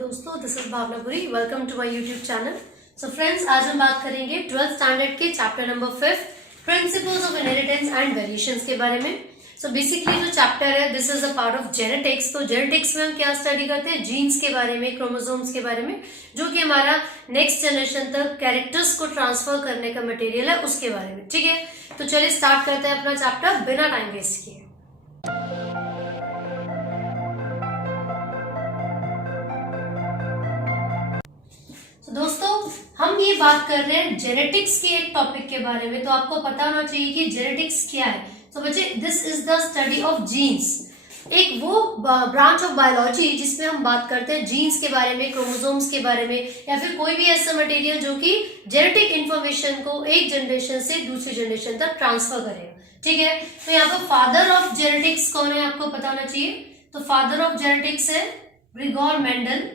दोस्तों, this is Bhavnapuri. Welcome to my YouTube channel. So friends, आज हम बात करेंगे 12th स्टैंडर्ड के chapter number 5 principles of inheritance and variations के बारे में। सो बेसिकली जो चैप्टर है this is a part of genetics. तो जेनेटिक्स में हम क्या स्टडी करते हैं? जीन्स के बारे में, क्रोमोसोम्स के बारे में, जो कि हमारा नेक्स्ट जनरेशन तक कैरेक्टर्स को ट्रांसफर करने का मटेरियल है, उसके बारे में। ठीक है, तो चलिए स्टार्ट करते हैं अपना चैप्टर बिना टाइम वेस्ट किए। दोस्तों, हम ये बात कर रहे हैं जेनेटिक्स के एक टॉपिक के बारे में। तो आपको पता होना चाहिए कि जेनेटिक्स क्या है। तो बच्चे, this is the study of genes, एक वो ब्रांच ऑफ बायोलॉजी जिसमें हम बात करते हैं जीन्स के बारे में, क्रोमोसोम्स के बारे में, या फिर कोई भी ऐसा मटेरियल जो कि जेनेटिक इंफॉर्मेशन को एक जनरेशन से दूसरी जनरेशन तक ट्रांसफर करेगा। ठीक है, तो यहाँ पर फादर ऑफ जेनेटिक्स कौन है आपको पता होना चाहिए। तो फादर ऑफ जेनेटिक्स है ग्रिगोर मेंडल।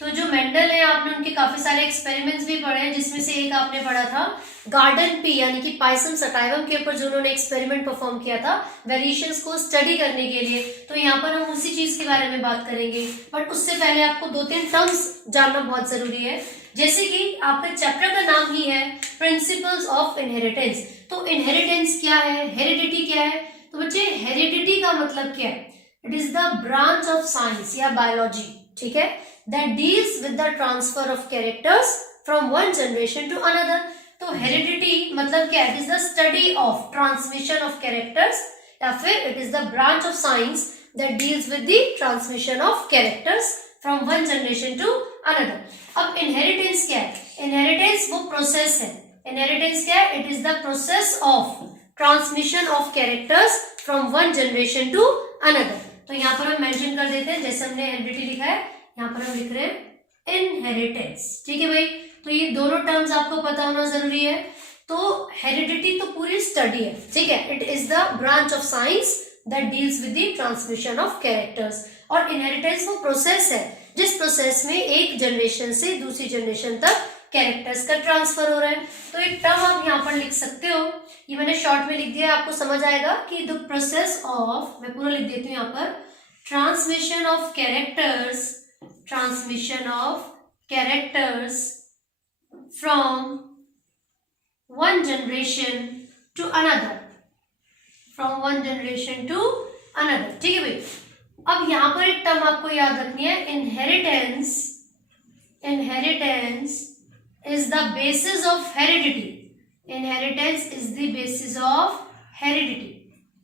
तो जो मेंडल है, आपने उनके काफी सारे एक्सपेरिमेंट्स भी पढ़े हैं, जिसमें से एक आपने पढ़ा था गार्डन पी यानी कि पाइसम सटाइवम के ऊपर जो उन्होंने एक्सपेरिमेंट परफॉर्म किया था वेरिएशंस को स्टडी करने के लिए। तो यहाँ पर हम उसी चीज के बारे में बात करेंगे, बट उससे पहले आपको 2-3 टर्म्स जानना बहुत जरूरी है। जैसे कि आपका चैप्टर का नाम ही है प्रिंसिपल्स ऑफ इनहेरिटेंस। तो इनहेरिटेंस क्या है, हेरिडिटी क्या है? तो बच्चे, हेरिडिटी का मतलब क्या है? It is the branch of science या बायोलॉजी, ठीक है, that deals with the transfer of characters from one generation to another। तो heredity मतलब क्या है? It is the study of transmission of characters, या फिर it is the branch of science that deals with the transmission of characters from one generation to another। अब inheritance क्या है? Inheritance वो process है। Inheritance क्या है? It is the process of transmission of characters from one generation to another। तो यहाँ पर हम मेंशन कर देते हैं, जैसे हमने heredity लिखा है, यहाँ पर हम लिख रहे हैं इनहेरिटेंस। ठीक है भाई, तो ये दोनों टर्म्स आपको पता होना जरूरी है। तो हेरिडिटी तो पूरी स्टडी है, ठीक है, it is the branch of science that deals with the transmission of characters. और इनहेरिटेंस वो प्रोसेस है जिस प्रोसेस में एक जनरेशन से दूसरी जनरेशन तक कैरेक्टर्स का ट्रांसफर हो रहा है। तो एक टर्म आप यहाँ पर लिख सकते हो, ये मैंने शॉर्ट में लिख दिया, आपको समझ आएगा कि द प्रोसेस ऑफ, मैं पूरा लिख देती हूँ यहाँ पर, transmission of characters, transmission of characters from one generation to another, from one generation to another। ठीक है भाई, अब यहां पर एक टर्म आपको याद रखनी है, inheritance। inheritance is the basis of heredity। inheritance is the basis of heredity।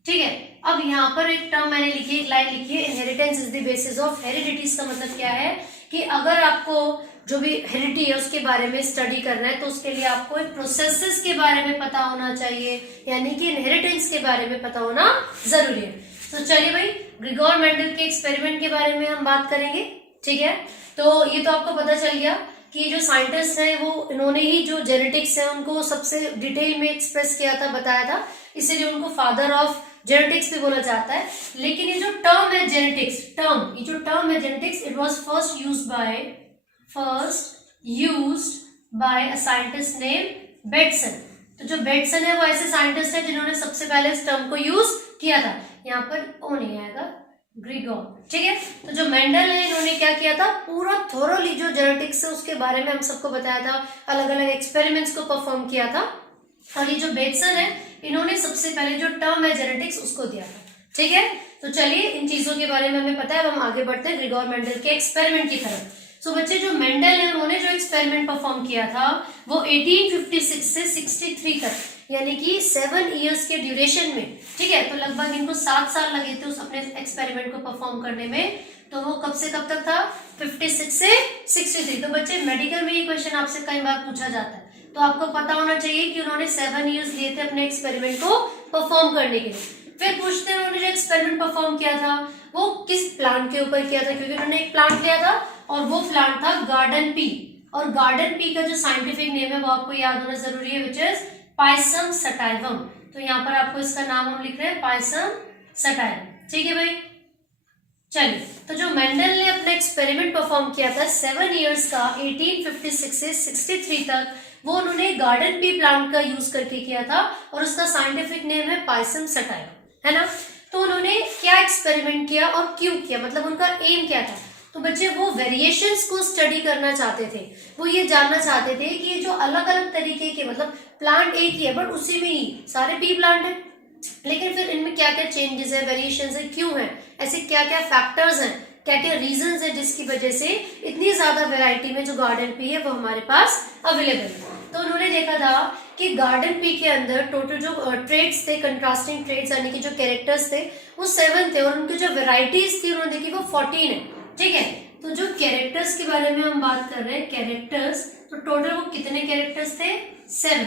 ठीक है, अब यहाँ पर एक टर्म मैंने लिखी, एक लाइन लिखी है, inheritance is the basis of heredity. इसका मतलब क्या है कि अगर आपको जो भी हेरिडिटी है उसके बारे में स्टडी करना है, तो उसके लिए आपको एक प्रोसेसेस के बारे में पता होना चाहिए, यानी कि इनहेरिटेंस के बारे में पता होना जरूरी है। तो चलिए भाई, ग्रिगोर मेंडल के एक्सपेरिमेंट के बारे में हम बात करेंगे। ठीक है, तो ये तो आपको पता चल गया कि जो साइंटिस्ट हैं वो इन्होंने ही जो जेनेटिक्स है उनको सबसे डिटेल में एक्सप्रेस किया था, बताया था, इसीलिए उनको फादर ऑफ जेनेटिक्स भी बोला जाता है। लेकिन ये जो टर्म है जेनेटिक्स, ये जो टर्म है genetics, it was first used by a scientist name Bateson. तो जो बेटसन है वो ऐसे साइंटिस्ट है जिन्होंने सबसे पहले इस टर्म को यूज किया था। यहाँ पर ओ नहीं आएगा, ग्रिगोर। ठीक है, तो जो मेंडल है इन्होंने क्या किया था, पूरा थोरोली जो जेनेटिक्स है उसके बारे में हम सबको बताया था, अलग अलग एक्सपेरिमेंट्स को परफॉर्म किया था। और ये जो बेटसन है इन्होंने सबसे पहले जो टर्म है जेनेटिक्स उसको दिया था। ठीक है, तो चलिए इन चीजों के बारे में हमें पता है, अब हम आगे बढ़ते हैं ग्रिगोर मेंडल के एक्सपेरिमेंट की तरफ। सो बच्चे, जो मेंडल है उन्होंने जो एक्सपेरिमेंट परफॉर्म किया था वो 1856 से 63 तक, यानी कि 7 इयर्स के ड्यूरेशन में। ठीक है, तो लगभग इनको 7 साल लगे थे उस अपने एक्सपेरिमेंट को परफॉर्म करने में। तो वो कब से कब तक था? 56 से 63। तो बच्चे, मेडिकल में ये क्वेश्चन आपसे कई बार पूछा जाता है, तो आपको पता होना चाहिए कि उन्होंने 7 इयर्स लिए थे अपने एक्सपेरिमेंट को परफॉर्म करने के लिए। फिर पूछते हैं उन्होंने जो एक्सपेरिमेंट परफॉर्म किया था वो किस प्लांट के ऊपर किया था, क्योंकि उन्होंने एक प्लांट लिया था और वो प्लांट था गार्डन पी। और गार्डन पी का जो साइंटिफिक नेम है वो आपको याद होना जरूरी है, विच इज पाइसम सटाइवम। तो यहाँ पर आपको इसका नाम हम लिख रहे हैं पाइसम सटाइवम। ठीक है भाई, चलिए, तो जो मेंडल ने अपना एक्सपेरिमेंट परफॉर्म किया था 7 इयर्स का, 1856 से 63 तक, वो उन्होंने गार्डन पी प्लांट का यूज करके किया था और उसका साइंटिफिक नेम है पाइसम सटाइवम, है ना। तो उन्होंने क्या एक्सपेरिमेंट किया और क्यों किया, मतलब उनका एम क्या था? तो बच्चे वो वेरिएशंस को स्टडी करना चाहते थे, वो ये जानना चाहते थे कि ये जो अलग अलग तरीके के, मतलब प्लांट एक ही है बट उसी में ही सारे पी प्लांट है, लेकिन फिर इनमें क्या क्या चेंजेस है, वेरिएशंस है, क्यों है, ऐसे क्या क्या फैक्टर्स हैं, क्या क्या रीजंस है जिसकी वजह से इतनी ज्यादा वैरायटी में जो गार्डन पी है वो हमारे पास अवेलेबल है। तो उन्होंने देखा था कि गार्डन पी के अंदर टोटल जो ट्रेट्स थे, कंट्रास्टिंग ट्रेट्स यानी कि जो कैरेक्टर्स थे वो 7 थे, और उनकी जो वेराइटीज थी उन्होंने देखी वो 14 है। ठीक है, तो जो कैरेक्टर्स के बारे में हम बात कर रहे हैं, कैरेक्टर्स, तो टोटल वो कितने कैरेक्टर्स थे? 7।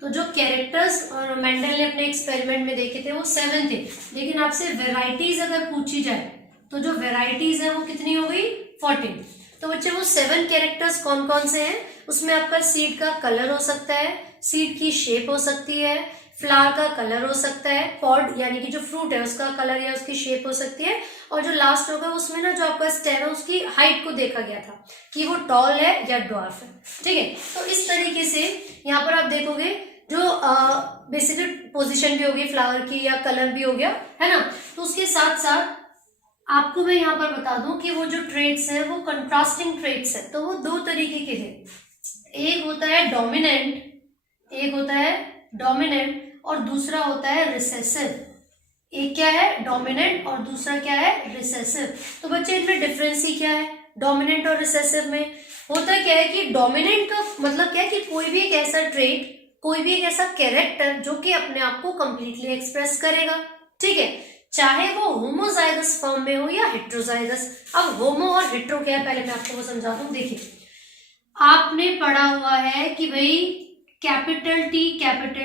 तो जो कैरेक्टर्स और मेंडल ने अपने एक्सपेरिमेंट में देखे थे वो 7 थे, लेकिन आपसे वेराइटीज अगर पूछी जाए तो जो वेराइटीज है वो कितनी हो गई? 14। तो बच्चे वो 7 कैरेक्टर्स कौन कौन से हैं? उसमें आपका सीड का कलर हो सकता है, सीड की शेप हो सकती है, फ्लावर का कलर हो सकता है, पॉड यानी कि जो फ्रूट है उसका कलर या उसकी शेप हो सकती है, और जो लास्ट होगा उसमें ना जो आपका स्टेम है उसकी हाइट को देखा गया था कि वो टॉल है या ड्वार्फ है। ठीक है, तो इस तरीके से यहाँ पर आप देखोगे जो बेसिकली पोजीशन भी होगी फ्लावर की या कलर भी हो गया, है ना। तो उसके साथ साथ आपको मैं यहाँ पर बता दूं कि वो जो ट्रेट्स हैं वो कंट्रास्टिंग ट्रेट्स है, तो वो 2 तरीके के थे, एक होता है डोमिनेंट, एक होता है डोमिनेंट और दूसरा होता है रिसेसिव। एक क्या है? डोमिनेंट, और दूसरा क्या है? रिसेसिव। तो बच्चे इनमें डिफरेंस ही क्या है डोमिनेंट और रिसेसिव में? होता क्या है कि डोमिनेंट का मतलब क्या है कि कोई भी एक ऐसा ट्रेट, कोई भी एक ऐसा कैरेक्टर जो कि अपने आप को कंप्लीटली एक्सप्रेस करेगा। ठीक है, चाहे वो होमोजाइगस फॉर्म में हो या हेट्रोजाइगस। अब होमो और हेट्रो क्या है पहले मैं आपको वो समझा दूं। देखिए, आपने पढ़ा हुआ है कि भाई कैपिटल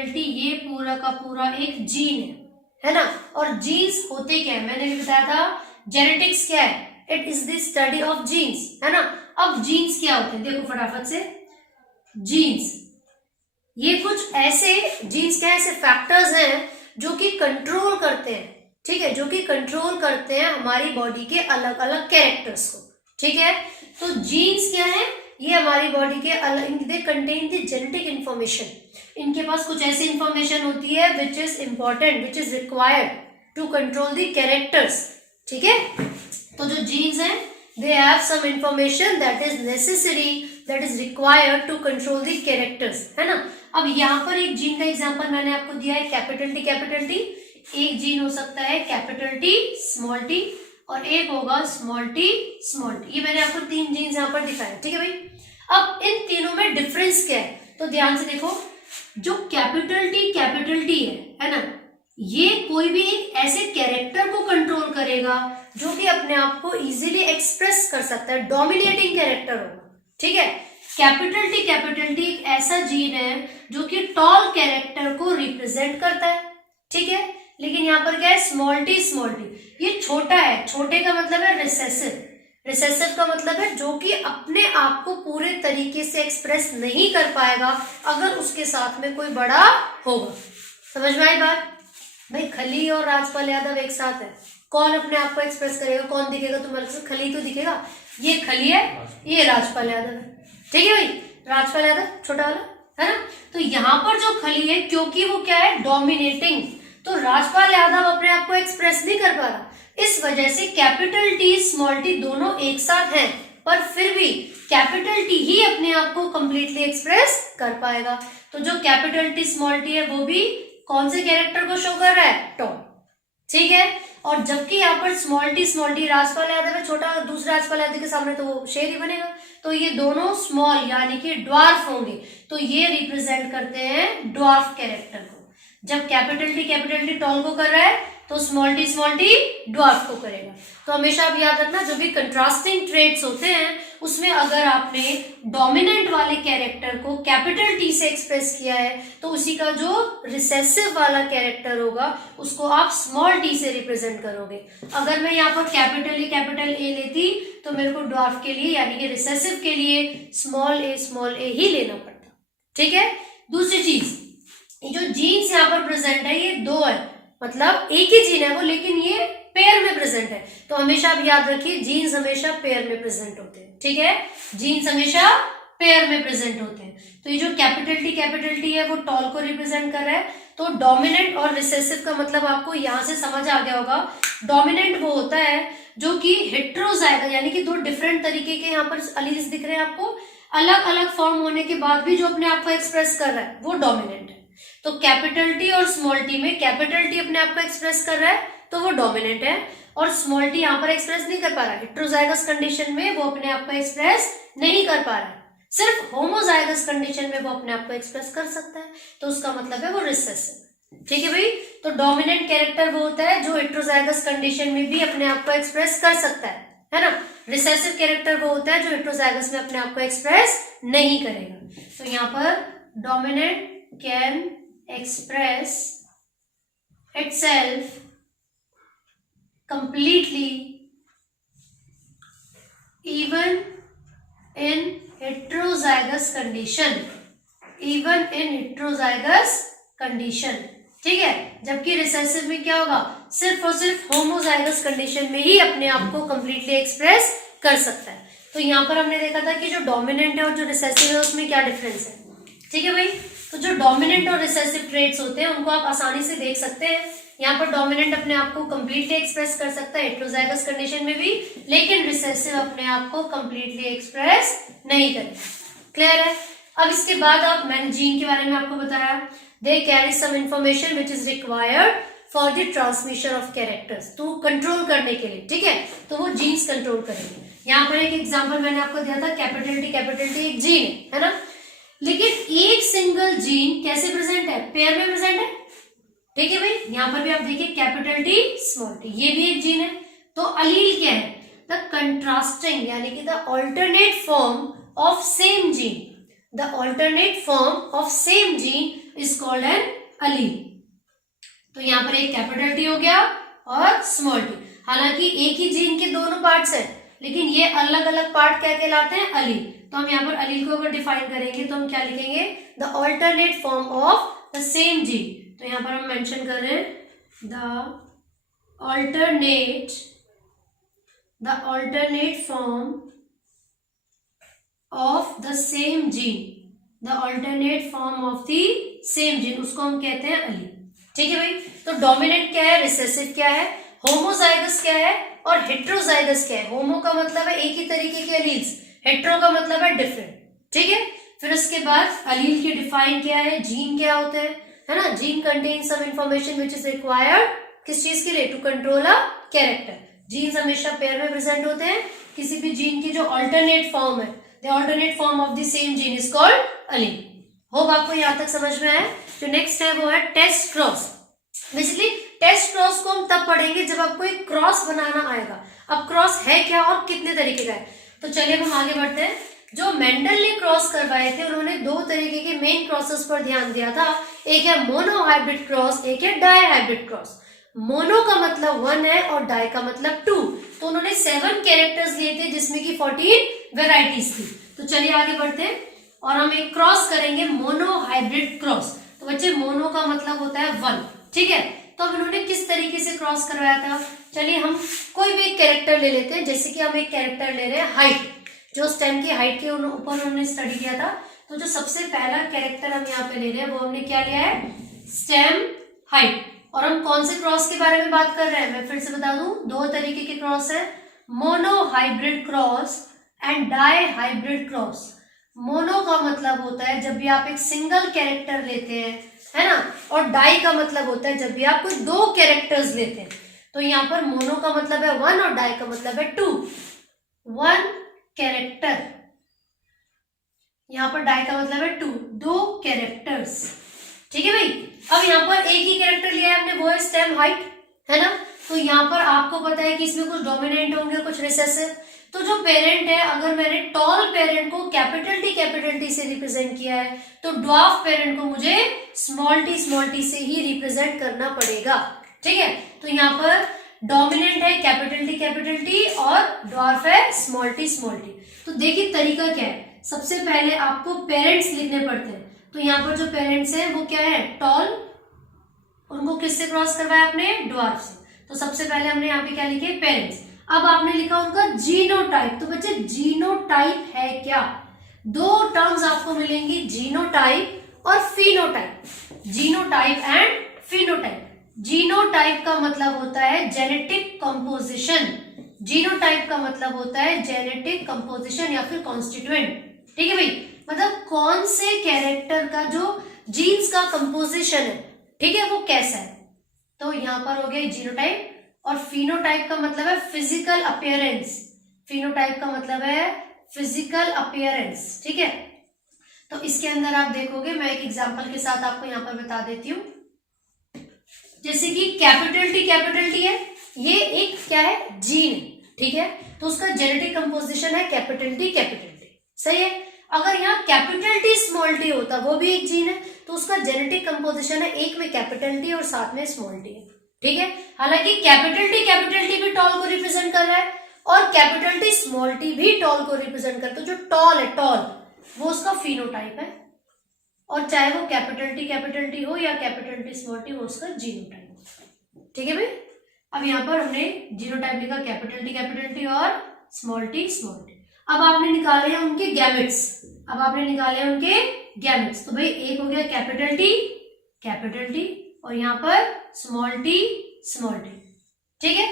टी ये पूरा का पूरा एक जीन है ना, और जीन्स होते क्या है मैंने भी बताया था, जेनेटिक्स क्या है? It is the study of genes, है ना। अब जीन्स क्या होते हैं देखो फटाफट से, जीन्स ये कुछ ऐसे जीन्स क्या ऐसे फैक्टर्स हैं जो कि कंट्रोल करते हैं, ठीक है, जो कि कंट्रोल करते हैं हमारी बॉडी के अलग अलग कैरेक्टर्स को। ठीक है, तो जीन्स क्या है? ये हमारी बॉडी के अलग, they contain the genetic information, इनके पास कुछ ऐसी इंफॉर्मेशन होती है which is important, which is required to control the characters. ठीक है, तो जो जीन्स हैं they have some information that is necessary, that is required to control the characters, है ना। अब यहाँ पर एक जीन का एग्जांपल मैंने आपको दिया है कैपिटल टी। एक जीन हो सकता है कैपिटल टी स्मॉल टी, और एक होगा स्मॉल टी। ये मैंने आपको 3 जीन्स यहाँ पर दिखाए। ठीक है भाई, अब इन तीनों में डिफरेंस क्या है? तो ध्यान से देखो, जो कैपिटल टी है ना, ये कोई भी एक ऐसे कैरेक्टर को कंट्रोल करेगा जो कि अपने आप को इजीली एक्सप्रेस कर सकता है, डोमिनेटिंग कैरेक्टर होगा। ठीक है, कैपिटल टी एक ऐसा जीन है जो कि टॉल कैरेक्टर को रिप्रेजेंट करता है। ठीक है, लेकिन यहाँ पर क्या है? स्मॉल टी ये छोटा है, छोटे का मतलब है रिसेसिव का मतलब है जो कि अपने आप को पूरे तरीके से एक्सप्रेस नहीं कर पाएगा अगर उसके साथ में कोई बड़ा होगा। समझ में आई बात? भाई खली और राजपाल यादव एक साथ है, कौन अपने आप को एक्सप्रेस करेगा? कौन दिखेगा तुम्हारे से? खली तो दिखेगा, ये खली है, ये राजपाल यादव है। ठीक है भाई, राजपाल यादव छोटा वाला, है ना। तो यहाँ पर जो खली है, क्योंकि वो क्या है? डोमिनेटिंग, तो राजपाल यादव अपने आप को एक्सप्रेस नहीं कर पा रहा, इस वजह से कैपिटल टी स्मॉल टी दोनों एक साथ हैं, पर फिर भी कैपिटल टी ही अपने आप को कंप्लीटली एक्सप्रेस कर पाएगा। तो जो कैपिटल टी स्मॉल टी है वो भी कौन से कैरेक्टर को शो कर रहा है? टॉल। ठीक है, और जबकि यहाँ पर स्मॉल टी राजपाल यादव है छोटा, दूसरे राजपाल यादव के सामने तो वो शेर ही बनेगा, तो ये दोनों स्मॉल यानी कि ड्वार्फ होंगे, तो ये रिप्रेजेंट करते हैं ड्वार्फ कैरेक्टर को। जब कैपिटल टी टॉल को कर रहा है तो स्मॉल टी ड्वार्फ को करेगा। तो हमेशा आप याद रखना, जो भी कंट्रास्टिंग ट्रेट्स होते हैं उसमें अगर आपने डोमिनेंट वाले कैरेक्टर को कैपिटल टी से एक्सप्रेस किया है तो उसी का जो रिसेसिव वाला कैरेक्टर होगा उसको आप स्मॉल टी से रिप्रेजेंट करोगे। अगर मैं यहाँ पर कैपिटल ए लेती तो मेरे को ड्वार्फ के लिए यानी कि रिसेसिव के लिए स्मॉल ए ही लेना पड़ता। ठीक है, दूसरी चीज, ये जो जीन्स यहाँ पर प्रेजेंट है ये 2 है, मतलब एक ही जीन है वो, लेकिन ये पेयर में प्रेजेंट है। तो हमेशा आप याद रखिए जीन्स हमेशा पेयर में प्रेजेंट होते हैं। ठीक है, जीन्स हमेशा पेयर में प्रेजेंट होते हैं। तो ये जो कैपिटल टी है वो टॉल को रिप्रेजेंट कर रहा है। तो डोमिनेंट और रिसेसिव का मतलब आपको यहां से समझ आ गया होगा। डोमिनेंट वो होता है जो कि हेट्रोजाइगस यानी कि दो डिफरेंट तरीके के यहाँ पर अलील्स दिख रहे हैं आपको, अलग अलग फॉर्म होने के बाद भी जो अपने आप को एक्सप्रेस कर रहा है वो डोमिनेंट है। तो कैपिटल टी और स्मॉल टी में कैपिटल टी अपने आप को एक्सप्रेस कर रहा है तो वो डोमिनेंट है, और स्मॉल टी यहाँ पर एक्सप्रेस नहीं कर पा रहा है। हेट्रोजाइगस कंडीशन में वो अपने आप को एक्सप्रेस नहीं कर पा रहा है, सिर्फ होमोजाइगस कंडीशन में वो अपने आप को एक्सप्रेस कर सकता है, तो उसका मतलब है वो रिसेसिव। ठीक है भाई। तो डोमिनेंट कैरेक्टर वो होता है जो हेट्रोजाइगस कंडीशन में भी अपने आप को एक्सप्रेस कर सकता है ना। रिसेसिव कैरेक्टर वो होता है जो हेट्रोजाइगस में अपने आप को एक्सप्रेस नहीं करेगा। तो यहाँ पर dominant can express itself completely even in heterozygous condition, even in heterozygous condition। ठीक है, जबकि रिसेसिव में क्या होगा, सिर्फ और सिर्फ होमोजाइगस कंडीशन में ही अपने आप को कंप्लीटली एक्सप्रेस कर सकता है। तो यहाँ पर हमने देखा था कि जो डोमिनेंट है और जो रिसेसिव है उसमें क्या डिफरेंस है। ठीक है भाई। तो जो डोमिनेंट और रिसेसिव ट्रेट्स होते हैं उनको आप आसानी से देख सकते हैं। यहाँ पर डोमिनेंट अपने आप को कंप्लीटली एक्सप्रेस कर सकता है हेट्रोजाइगस कंडीशन में भी, लेकिन रिसेसिव अपने आप को कंप्लीटली एक्सप्रेस नहीं करेगा। क्लियर है। अब इसके बाद मैंने जीन के बारे में आपको बताया, they carry some information which is required for the transmission of characters, तो कंट्रोल करने के लिए। ठीक है, तो वो जीन्स कंट्रोल करेंगे। यहाँ पर एक एग्जाम्पल मैंने आपको दिया था, कैपिटल टी एक जीन है ना, लेकिन एक सिंगल जीन कैसे प्रेजेंट है, पेयर में प्रेजेंट है। ठीक है भाई। यहाँ पर भी आप देखिए कैपिटल टी स्मॉल टी, ये भी एक जीन है। तो अलील क्या है, द कंट्रास्टिंग यानी कि the alternate form of same gene, the alternate form of same gene is called an allele. तो यहाँ पर एक कैपिटल टी हो गया और स्मॉल टी, हालांकि एक ही जीन के दोनों पार्ट्स हैं, लेकिन ये अलग अलग पार्ट क्या कहलाते हैं, अलील। तो हम यहाँ पर अलील को अगर डिफाइन करेंगे तो हम क्या लिखेंगे, the alternate form of the same gene. तो यहाँ पर हम मेंशन कर रहे हैं the alternate form of the same gene, the alternate form of the same gene, उसको हम कहते हैं अलील। ठीक है भाई। तो डोमिनेंट क्या है, रिसेसिव क्या है, होमोजाइगस क्या है और हेट्रोजाइगस क्या है। होमो का मतलब है एक ही तरीके के अलील्स, हेट्रो का मतलब है डिफरेंट। ठीक है। फिर उसके बाद अलील की डिफाइन क्या है, जीन क्या होते हैं, है ना। Gene contain some information which is required, किस चीज के लिए, to control a character. Genes हमेशा पेयर में प्रेजेंट होते हैं। किसी भी जीन की जो ऑल्टरनेट फॉर्म है, the alternate form of the same gene is called allele. Hope आपको यहां तक समझ में आया। जो नेक्स्ट है वो है test cross. Basically test cross को हम तब पढ़ेंगे जब आपको एक क्रॉस बनाना आएगा। अब क्रॉस है क्या और कितने तरीके का है, तो चलिए हम आगे बढ़ते हैं। जो मेंडल ने क्रॉस करवाए थे उन्होंने दो तरीके के मेन क्रॉसेस पर ध्यान दिया था, एक है मोनो हाइब्रिड क्रॉस, एक है डाई हाइब्रिड क्रॉस। मोनो का मतलब 1 है और डाई का मतलब 2। तो उन्होंने 7 कैरेक्टर्स लिए थे जिसमें कि 14 वेराइटीज थी। तो चलिए आगे बढ़ते हैं और हम एक क्रॉस करेंगे, मोनो हाइब्रिड क्रॉस। तो बच्चे मोनो का मतलब होता है 1। ठीक है। तो अब इन्होंने किस तरीके से क्रॉस करवाया था, चलिए हम कोई भी एक कैरेक्टर ले लेते हैं। जैसे कि हम एक कैरेक्टर ले रहे हैं हाइट, जो स्टेम की हाइट के ऊपर उन्होंने स्टडी किया था। तो जो सबसे पहला कैरेक्टर हम यहाँ पे ले रहे हैं वो हमने क्या लिया है, स्टेम हाइट। और हम कौन से क्रॉस के बारे में बात कर रहे हैं, मैं फिर से बता दूं, दो तरीके के क्रॉस है, monohybrid cross and dihybrid cross. Mono का मतलब होता है जब भी आप एक सिंगल कैरेक्टर लेते हैं, है ना, और डाई का मतलब होता है जब भी आप कोई दो कैरेक्टर्स लेते हैं। तो यहाँ पर मोनो का मतलब है 1 और डाई का मतलब है 2। 1 कैरेक्टर, यहाँ पर डाई का मतलब है 2, 2 कैरेक्टर्स। ठीक है भाई। अब यहाँ पर एक ही कैरेक्टर लिया है हमने, वो है स्टेम हाइट, है ना। तो यहाँ पर आपको पता है कि इसमें कुछ डोमिनेंट होंगे कुछ रिसेसिव। तो जो पेरेंट है, अगर मैंने टॉल पेरेंट को कैपिटल टी से रिप्रेजेंट किया है तो ड्वार्फ पेरेंट को मुझे स्मॉल टी से ही रिप्रेजेंट करना पड़ेगा। ठीक है। तो यहाँ पर डोमिनेंट है कैपिटल टी और ड्वार्फ है स्मॉल टी। तो देखिए तरीका क्या है, सबसे पहले आपको पेरेंट्स लिखने पड़ते हैं। तो यहाँ पर जो पेरेंट्स हैं वो क्या है, टॉल, उनको किससे क्रॉस करवाया आपने, ड्वार्फ से। तो सबसे पहले हमने यहाँ पे क्या लिखे, पेरेंट्स। अब आपने लिखा उनका जीनोटाइप। तो बच्चे जीनोटाइप है क्या, दो टर्म्स आपको मिलेंगी, जीनोटाइप और phenotype. Genotype and phenotype. Genotype का मतलब होता है जेनेटिक कंपोजिशन। जीनोटाइप का मतलब होता है जेनेटिक कंपोजिशन या फिर कॉन्स्टिट्यूएंट। ठीक है भाई, मतलब कौन से कैरेक्टर का जो जीन्स का कंपोजिशन है, ठीक है, वो कैसा है। तो यहां पर हो गया जीनोटाइप। और फिनोटाइप का मतलब है फिजिकल अपीयरेंस। फिनोटाइप का मतलब है फिजिकल अपीयरेंस। ठीक है, तो इसके अंदर आप देखोगे, मैं एक एग्जांपल के साथ आपको यहां पर बता देती हूं। जैसे कि कैपिटल टी है, ये एक क्या है, जीन। ठीक है, तो उसका जेनेटिक कंपोजिशन है कैपिटल टी। सही है। अगर यहाँ कैपिटल टी स्मॉल टी होता, वो भी एक जीन है, तो उसका जेनेटिक कंपोजिशन है एक में कैपिटल टी और साथ में स्मॉल टी है। ठीक है, हालांकि कैपिटल टी भी टॉल को रिप्रेजेंट कर रहा है और कैपिटल टी स्मॉल टी भी टॉल को रिप्रेजेंट करता है। जो टॉल है, टॉल, वो उसका फिनोटाइप है, और चाहे वो कैपिटल टी हो या कैपिटल टी स्मॉल टी, वो उसका जीनोटाइप। ठीक है भाई, अब यहाँ पर हमने जीनोटाइप लिखा कैपिटल टी और स्मॉल टी। अब आपने निकाले हैं उनके गैमेट्स। तो भाई एक हो गया कैपिटल टी और यहाँ पर स्मॉल टी। ठीक है,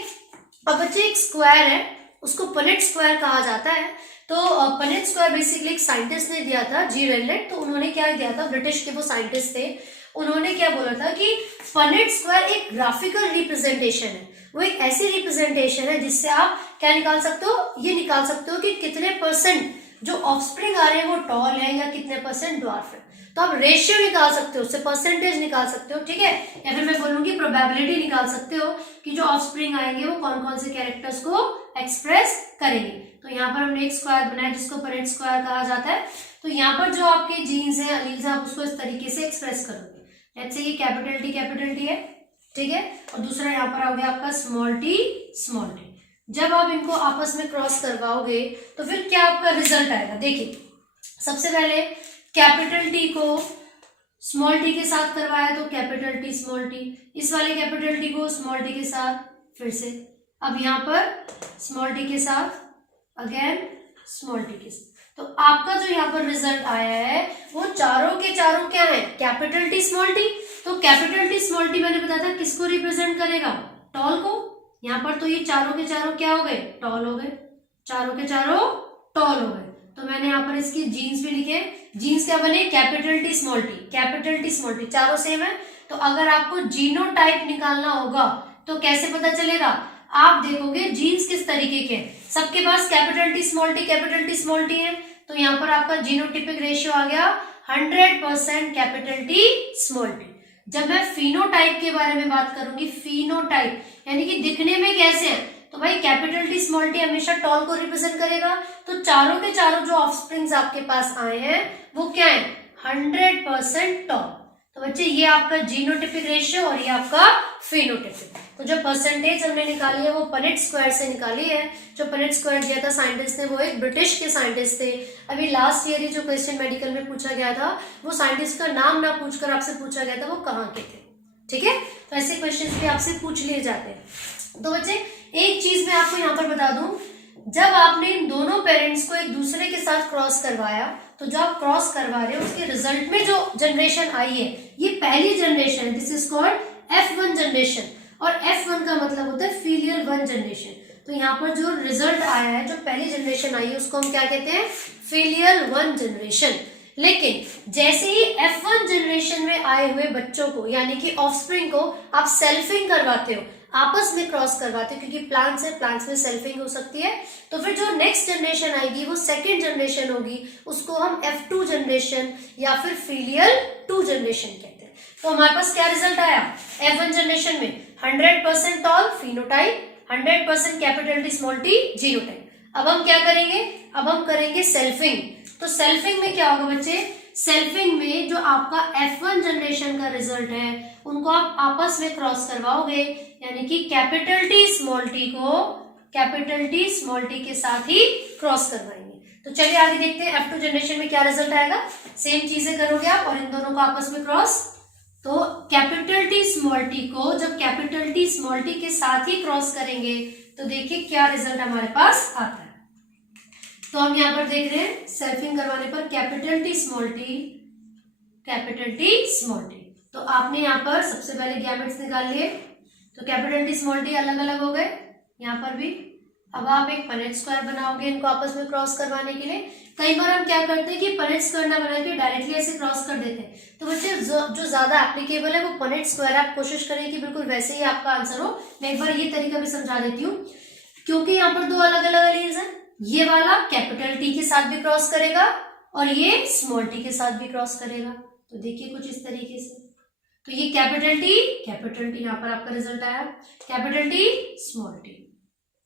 अब बच्चे एक स्क्वायर है, उसको पनेट स्क्वायर कहा जाता है। तो पनेट स्क्वायर बेसिकली एक साइंटिस्ट ने दिया था, जी रेनलेट। तो उन्होंने क्या दिया था, ब्रिटिश के वो साइंटिस्ट थे, उन्होंने क्या बोला था कि पनेट स्क्वायर एक ग्राफिकल रिप्रेजेंटेशन है। वो एक ऐसी रिप्रेजेंटेशन है जिससे आप क्या निकाल सकते हो, ये निकाल सकते हो कि कितने परसेंट जो ऑफस्प्रिंग आ रहे हैं वो टॉल है या कितने परसेंट ड्वार्फ है। तो आप रेशियो निकाल सकते हो, उससे परसेंटेज निकाल सकते हो। ठीक है, या फिर मैं बोलूंगी प्रोबेबिलिटी निकाल सकते हो कि जो ऑफस्प्रिंग आएंगे वो कौन कौन से कैरेक्टर्स को एक्सप्रेस करेंगे। तो यहाँ पर हमने एक स्क्वायर बनाया जिसको पनेट स्क्वायर कहा जाता है। तो यहाँ पर जो आपके जीन्स हैं, अलील्स हैं, आप उसको इस तरीके से एक्सप्रेस करोगे। लेट्स से ये कैपिटल टी है। ठीक है, और दूसरा यहाँ पर आ गया आपका स्मॉल टी। जब आप इनको आपस में क्रॉस करवाओगे तो फिर क्या आपका रिजल्ट आएगा। देखिए, सबसे पहले कैपिटल टी को स्मॉल टी के साथ करवाया तो कैपिटल टी स्मॉल टी, इस वाले कैपिटल टी को स्मॉल टी के साथ फिर से, अब यहाँ पर स्मॉल टी के साथ अगेन स्मॉल टी के साथ। तो आपका जो यहाँ पर रिजल्ट आया है वो चारों के चारों क्या है, कैपिटल टी स्मॉल टी। तो कैपिटल टी स्मॉल टी मैंने बताया था किसको रिप्रेजेंट करेगा, टॉल को। यहाँ पर तो ये चारों के चारों क्या हो गए, टॉल हो गए, चारों के चारों टॉल हो गए। तो मैंने यहाँ पर इसकी जीन्स भी लिखे। जीन्स क्या बने, कैपिटल टी स्मॉल टी, चारों सेम है। तो अगर आपको जीनोटाइप निकालना होगा तो कैसे पता चलेगा, आप देखोगे जीन्स किस तरीके के, सबके पास कैपिटल टी स्मॉल टी है। तो यहाँ पर आपका जीनोटिपिक रेशियो आ गया 100% कैपिटल टी स्मॉल टी। जब मैं फिनोटाइप के बारे में बात करूंगी, फिनोटाइप यानी कि दिखने में कैसे हैं, तो भाई कैपिटल टी स्मॉल टी हमेशा टॉल को रिप्रेजेंट करेगा। तो चारों के चारों जो ऑफस्प्रिंग्स आपके पास आए हैं वो क्या है, 100% टॉल। तो बच्चे ये आपका जीनोटिपिक रेशियो और ये आपका फिनोटिपिक। तो जो परसेंटेज हमने निकाली है वो पनेट स्क्वायर से निकाली है। जो पनेट स्क्वायर दिया था साइंटिस्ट ने, वो एक ब्रिटिश के साइंटिस्ट थे। अभी लास्ट ईयर ही जो क्वेश्चन मेडिकल में पूछा गया था, वो साइंटिस्ट का नाम ना पूछकर आपसे पूछा गया था वो कहाँ के थे। ठीक है, तो ऐसे क्वेश्चन भी आपसे पूछ लिए जाते हैं। तो बच्चे एक चीज मैं आपको यहाँ पर बता दूं, जब आपने इन दोनों पेरेंट्स को एक दूसरे के साथ क्रॉस करवाया, तो जो आप क्रॉस करवा रहे हो उसके रिजल्ट में जो जनरेशन आई है, ये पहली generation, this is called F1 generation. और F1 का मतलब होता है फीलियल 1 जनरेशन। तो यहाँ पर जो रिजल्ट आया है, जो पहली जनरेशन आई है, उसको हम क्या कहते हैं, फीलियल 1 जनरेशन। लेकिन जैसे ही F1 जनरेशन में आए हुए बच्चों को, यानी कि ऑफस्प्रिंग को आप सेल्फिंग करवाते हो, आपस में क्रॉस करवाते हो, क्योंकि प्लांट्स है, प्लांट्स में सेल्फिंग हो सकती है। तो फिर जो नेक्स्ट जनरेशन आएगी वो सेकेंड जनरेशन होगी, उसको हम F2 जनरेशन या फिर फीलियल 2 जनरेशन कहते हैं। तो हमारे पास क्या रिजल्ट आया, F1 जनरेशन में 100% tall phenotype, 100% capital T small T genotype. अब हम क्या करेंगे, अब हम करेंगे सेल्फिंग। तो सेल्फिंग में क्या होगा बच्चे, सेल्फिंग में जो आपका F1 जनरेशन का रिजल्ट है उनको आप आपस में क्रॉस करवाओगे, यानी कि कैपिटल टी स्मॉल टी को कैपिटल टी स्मॉल टी के साथ ही क्रॉस करवाएंगे। तो चलिए आगे देखते हैं F2 जनरेशन में क्या रिजल्ट आएगा। सेम चीजें करोगे आप और इन दोनों को आपस में क्रॉस। तो कैपिटल टी स्मॉल टी को जब कैपिटल टी स्मॉल टी के साथ ही क्रॉस करेंगे तो देखिए क्या रिजल्ट हमारे पास आता है। तो हम यहाँ पर देख रहे हैं सेल्फिंग करवाने पर capital T small T, capital T small T. तो आपने यहाँ पर सबसे पहले गैमेट्स निकाल लिए, तो कैपिटल टी स्मॉल टी अलग अलग हो गए यहाँ पर भी। अब आप एक पनेट स्क्वायर बनाओगे इनको आपस में क्रॉस करवाने के लिए। कई बार हम क्या करते हैं कि पनेट स्क्वायर ना बना के डायरेक्टली ऐसे क्रॉस कर देते हैं, तो बच्चे जो ज्यादा एप्लीकेबल है वो पनेट स्क्वायर। आप कोशिश करें कि बिल्कुल वैसे ही आपका आंसर हो। मैं एक बार ये तरीका भी समझा देती हूँ, क्योंकि यहाँ पर दो अलग अलग एलिमेंट्स हैं। ये वाला कैपिटल टी के साथ भी क्रॉस करेगा और ये स्मॉल टी के साथ भी क्रॉस करेगा। तो देखिए कुछ इस तरीके से, तो ये कैपिटल टी यहाँ पर आपका रिजल्ट आया, कैपिटल टी स्मॉल टी।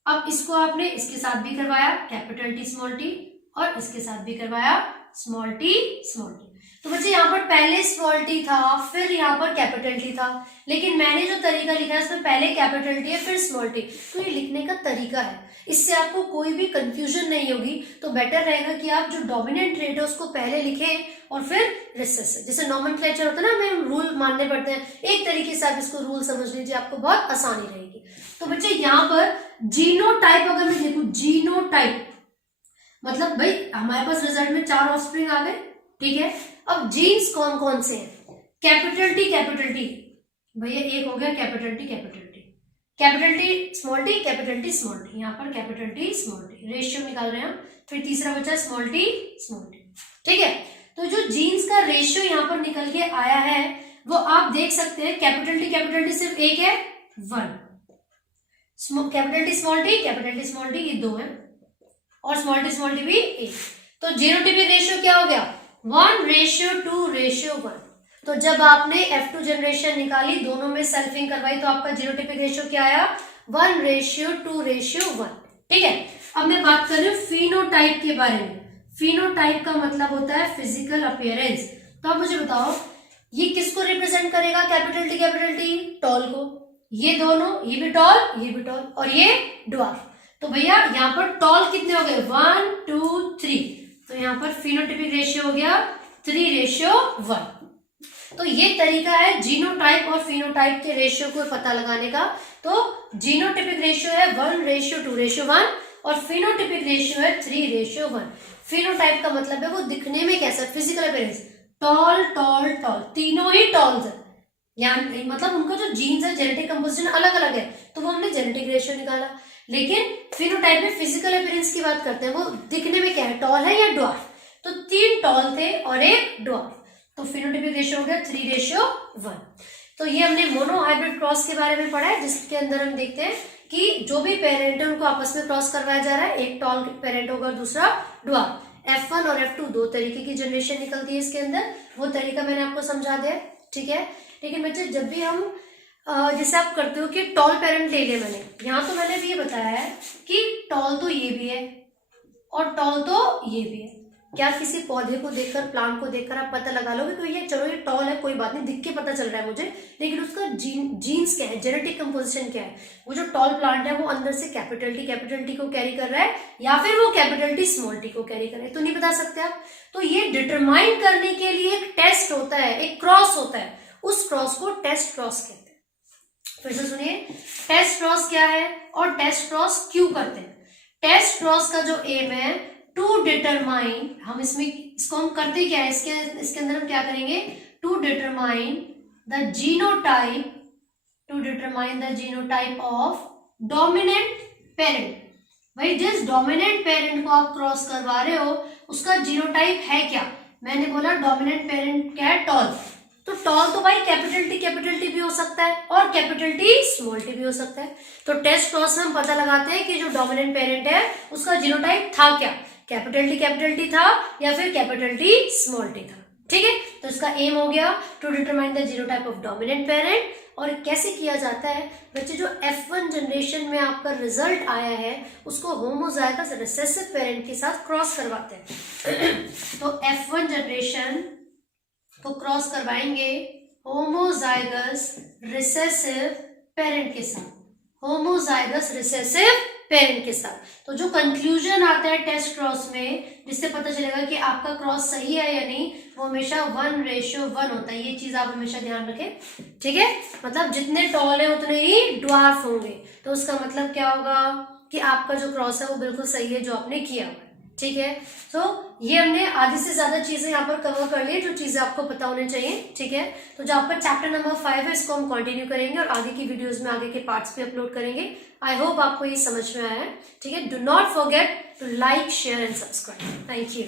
अब इसको आपने इसके साथ भी करवाया कैपिटल टी स्मॉल टी, और इसके साथ भी करवाया स्मॉल टी स्मॉल टी। तो बच्चे यहाँ पर पहले स्मॉल टी था फिर यहाँ पर कैपिटल टी था, लेकिन मैंने जो तरीका लिखा है उसमें पहले कैपिटल टी है फिर स्मॉल टी। तो ये लिखने का तरीका है, इससे आपको कोई भी कंफ्यूजन नहीं होगी। तो बेटर रहेगा कि आप जो डोमिनेंट रेट है उसको पहले लिखें और फिर रिसेसिव, जैसे नॉमेनक्लेचर होता है ना, हमें रूल मानने पड़ते हैं, एक तरीके से आप इसको रूल समझ लीजिए, आपको बहुत आसानी रहेगी। तो बच्चे यहाँ पर जीनोटाइप अगर मैं देखूं, जीनोटाइप मतलब भाई हमारे पास रिजल्ट में 4 ऑफस्प्रिंग आ गए, ठीक है। अब जीन्स कौन कौन से हैं? कैपिटल टी भैया एक हो गया capital T small T, capital T small T, यहाँ पर capital T small T ratio निकाल रहे हैं हम। फिर तीसरा बचा स्मॉल टी, ठीक है। तो जो जीन्स का रेशियो यहाँ पर निकल के आया है वो आप देख सकते हैं, कैपिटल टी सिर्फ एक है 1, कैपिटल टी स्मॉल टी ये 2 है, और स्मॉल टी भी 1। तो जीनोटाइपिक रेशियो क्या हो गया? 1:2:1। तो जब आपने F2 जनरेशन निकाली, दोनों में सेल्फिंग करवाई, तो आपका जीनोटाइपिक रेशियो क्या आया? 1:2:1, ठीक है। अब मैं बात कर रही हूँ फिनोटाइप के बारे में। फिनोटाइप का मतलब होता है फिजिकल अपीयरेंस। तो आप मुझे बताओ ये किसको रिप्रेजेंट करेगा? कैपिटल टी टॉल को, ये दोनों, ये भी टॉल और ये ड्वार्फ। तो भैया यहाँ पर टॉल कितने हो गए? 1 2 3। तो यहाँ पर फिनोटाइपिक रेशियो हो गया 3:1। तो ये तरीका है जीनोटाइप और फिनोटाइप के रेशियो को पता लगाने का। तो जीनोटाइपिक रेशियो है 1:2:1 और फिनोटाइपिक रेशियो है 3:1। फिनोटाइप का मतलब है वो दिखने में कैसा, फिजिकल अपीयरेंस, टॉल, तीनों ही टॉल्स है, यानी मतलब उनका जो जीन्स है, जेनेटिक कंपोजिशन अलग अलग है, तो वो हमने जेनेटिक रेशियो निकाला। लेकिन फिनोटाइप में फिजिकल अपीयरेंस की बात करते हैं, वो दिखने में क्या है, टॉल है या ड्वार्फ। तो 3 टॉल थे और 1 ड्वार्फ, तो फिनोटाइपिक रेशियो हो गया 3:1। तो ये हमने मोनो हाइब्रिड क्रॉस के बारे में पढ़ा है, जिसके अंदर हम देखते हैं कि जो भी पेरेंट है उनको आपस में क्रॉस करवाया जा रहा है, एक टॉल पेरेंट होगा, दूसरा ड्वार्फ। F1 और F2 दो तरीके की जनरेशन निकलती है इसके अंदर, वो तरीका मैंने आपको समझा दिया, ठीक है। लेकिन बच्चे जब भी हम जैसे आप करते हो कि टॉल पेरेंट ले लिया मैंने, यहाँ तो मैंने भी ये बताया है कि टॉल तो ये भी है और टॉल तो ये भी है। क्या किसी पौधे को देखकर, प्लांट को देखकर आप पता लगा लोगे कि ये चलो ये टॉल है, कोई बात नहीं, दिख के पता चल रहा है मुझे, लेकिन उसका जीन्स क्या है, जेनेटिक कंपोजिशन क्या है? वो जो टॉल प्लांट है वो अंदर से कैपिटल टी को कैरी कर रहा है या फिर वो कैपिटल टी स्मॉल टी को कैरी कर रहा है, तो नहीं बता सकते आप। तो ये डिटरमाइन करने के लिए एक टेस्ट होता है, एक क्रॉस होता है, उस क्रॉस को टेस्ट क्रॉस कहते हैं। फिर से सुनिए, टेस्ट क्रॉस क्या है और टेस्ट क्रॉस क्यों करते हैं? टेस्ट क्रॉस का जो एम है टू डिटरमाइन, हम इसको हम करते क्या है, इसके अंदर हम क्या करेंगे, to determine the genotype of dominant parent. भाई जिस डोमिनेंट पेरेंट को आप क्रॉस करवा रहे हो उसका जीनोटाइप है क्या? मैंने बोला डोमिनेंट पेरेंट क्या है, टॉल। तो टॉल तो भाई कैपिटल टी भी हो सकता है और कैपिटल टी स्मॉल टी भी हो सकता है। तो टेस्ट क्रॉस में हम पता लगाते हैं कि जो डोमिनेंट पेरेंट है उसका जीनोटाइप था क्या, कैपिटल टी था या फिर कैपिटल टी स्मॉल टी था, ठीक है। तो इसका एम हो गया to determine the genotype of dominant parent. और कैसे किया जाता है बच्चे, जो F1 जनरेशन में आपका रिजल्ट आया है उसको होमोजाइगस रिसेसिव पेरेंट के साथ क्रॉस करवाते हैं। तो F1 जनरेशन को क्रॉस करवाएंगे होमोजाइगस रिसेसिव पेरेंट के साथ, होमोजाइगस रिसेसिव पेरेंट के साथ। तो जो कंक्लूजन आता है टेस्ट क्रॉस में, जिससे पता चलेगा कि आपका क्रॉस सही है या नहीं, वो हमेशा 1:1 होता है। ये चीज आप हमेशा ध्यान रखें, ठीक है। मतलब जितने टॉल है उतने ही ड्वार्फ होंगे, तो उसका मतलब क्या होगा कि आपका जो क्रॉस है वो बिल्कुल सही है जो आपने किया हुआ है, ठीक है। तो ये हमने आधी से ज्यादा चीजें यहाँ पर कवर कर ली जो चीजें आपको पता होने चाहिए, ठीक है। तो जो आपका चैप्टर नंबर 5 है इसको हम कंटिन्यू करेंगे और आगे की वीडियोस में आगे के पार्ट्स भी अपलोड करेंगे। आई होप आपको ये समझ में आया है, ठीक है। Do not forget to like, share and subscribe. Thank you.